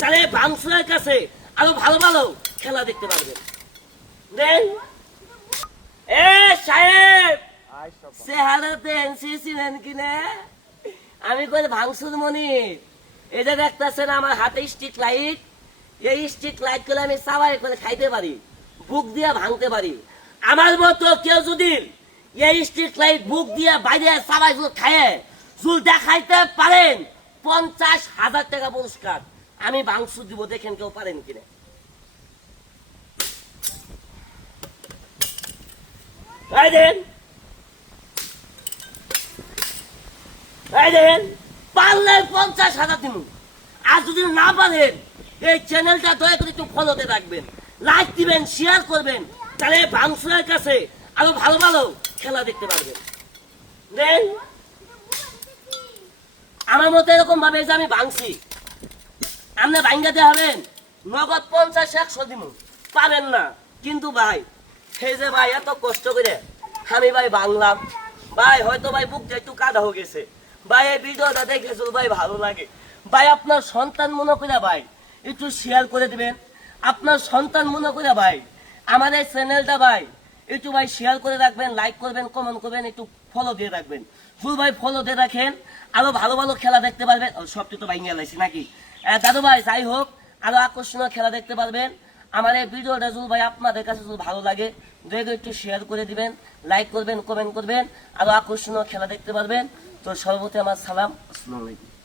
তাহলে ভাঙসুরের কাছে আরো ভালো ভালো খেলা দেখতে পারবেন। দেন এ সাহেব চেহারাতে এনসিসি নেন কিনে আমি কই ভাঙসুর মনির এটা দেখতেছেন আমার হাতে স্ট্রিট লাইট। এই স্ট্রিট লাইট করে আমি চাবাই করে খাইতে পারি, বুক দিয়া ভাঙতে পারি। আমার মতো কেউ যদি এই স্ট্রিট লাইট বুক দিয়া বাইরে চাবাই খায় জুল দেখাইতে পারেন 50,000 টাকা পুরস্কার আমি ভাঙসুর দিব। দেখেন কেউ পারেন কিনা। দেখেন পারলে 50,000 দিব। আর যদি না পারেন এই চ্যানেলটা দয়া করে একটু ফলোতে রাখবেন, লাইক দিবেন, শেয়ার করবেন, তাহলে ভাঙসুরের কাছে আরো ভালো ভালো খেলা দেখতে পারবেন। দেন আমার মতো এরকম ভাবে যে আমি ভাঙছি আপনি ভাঙ্গাতে হবেন নগদ 50-100 দিব পারেন না। কিন্তু ভাই সেই যে ভাই এত কষ্ট করে আমি ভাই ভাঙলাম ভাই, হয়তো ভাই বুকটা একটু কাদা হয়ে গেছে ভাই, এই ভিডিওটা দেখেছো ভাই ভালো লাগে ভাই, আপনার সন্তান মনে করে ভাই একটু শেয়ার করে দিবেন। আপনার সন্তান মনে করে ভাই আমার এই চ্যানেলটা ভাই একটু ভাই শেয়ার করে রাখবেন, লাইক করবেন, কমেন্ট করবেন, একটু ফলো দিয়ে রাখবেন। ফুল ভাই ফলো দিয়ে রাখেন, আরো ভালো ভালো খেলা দেখতে পারবেন। সবটি তো ভাই নিয়ে লাইছি নাকি দাদু ভাই, যাই হোক আরো আকর্ষণীয় খেলা দেখতে পারবেন। আমার এই ভিডিওটা যদি ভাই আপনাদের কাছে যদি ভালো লাগে দয়া করে একটু শেয়ার করে দিবেন, লাইক করবেন, কমেন্ট করবেন, আরো আকর্ষণীয় খেলা দেখতে পারবেন। তো সর্বপ্রতি আমার সালাম, আসসালামু আলাইকুম।